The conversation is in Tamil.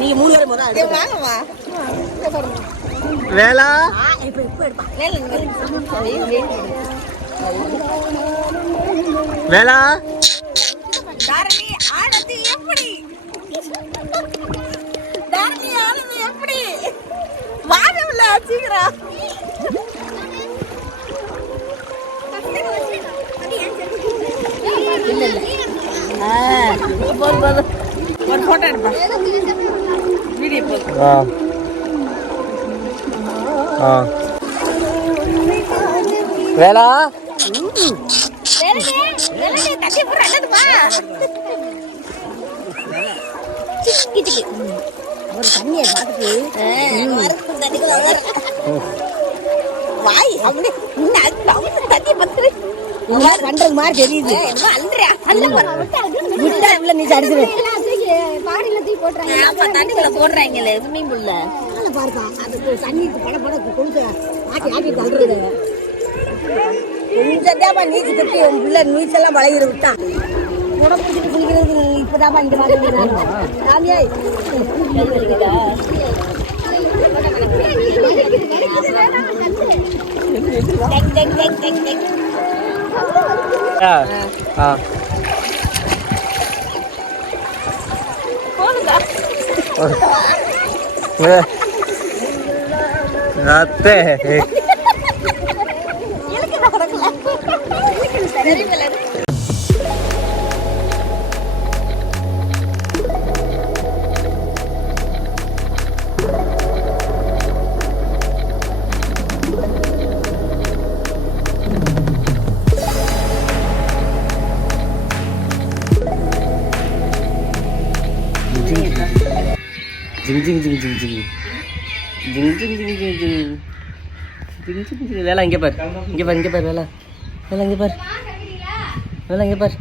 நீ 3 பேரும் முதல்ல வாங்கம்மா. வேலா வேலா தாரணி ஆனது எப்படி? தாரணி ஆனது எப்படி? வாங்கல சீக்கிரம். இல்ல போது ஒரு போட்டோ எடுப்பா. வீடியோ போடு. வேலா ஒரு தண்ணியை பார்த்துட்டு வாய் அப்படி தண்ணி பத்து பண்றது மாதிரி தெரியுது. நீ அடிச்சு தண்ணிக்குள்ள போடுறாங்களே ஸ்விம்மிங் பூல்ல பாருப்பா. அது தண்ணி பட பட கொஞ்சம் ஆட்டி ஆட்டி தள்ளுறது. கொஞ்சம் தேப்பா நீச்சு கட்டி உன் பிள்ளை நீச்செல்லாம் பழகிற விட்டான். கூட பிடிச்சிட்டு குளிக்கிறது இப்பதாப்பா இங்க பாத்துக்கிறேன். சாமியா அத்தை ஜிங் ஜிங் ஜிங் ஜிங் ஜிங் ஜிங் ஜிங் ஜிங் ஜிங் ஜிங் ஜிங் ஜிங் ஜிங். வேலை இங்கே பார், இங்கே பார், இங்கே பார். வேலை வேலை இங்கே பார், வேலை இங்கே பார்.